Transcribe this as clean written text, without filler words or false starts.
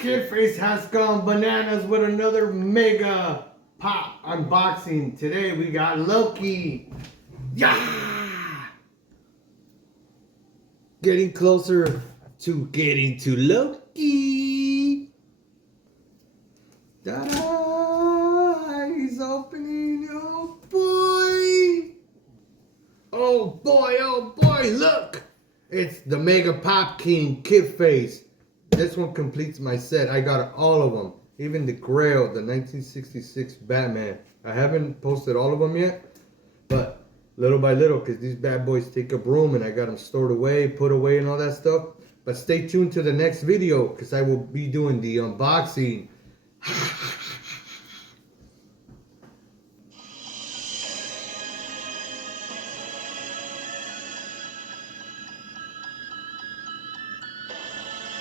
KiDface has gone bananas with another mega pop unboxing. Today we got Loki. Yeah! Getting closer to getting to Loki. Ta-da! He's opening. Oh boy! Oh boy, oh boy, look! It's the Mega Pop King KiDface. This one completes my set. I got all of them. Even the Grail, the 1966 Batman. I haven't posted all of them yet, but little by little, because these bad boys take up room and I got them stored away, put away and all that stuff. But stay tuned to the next video, because I will be doing the unboxing.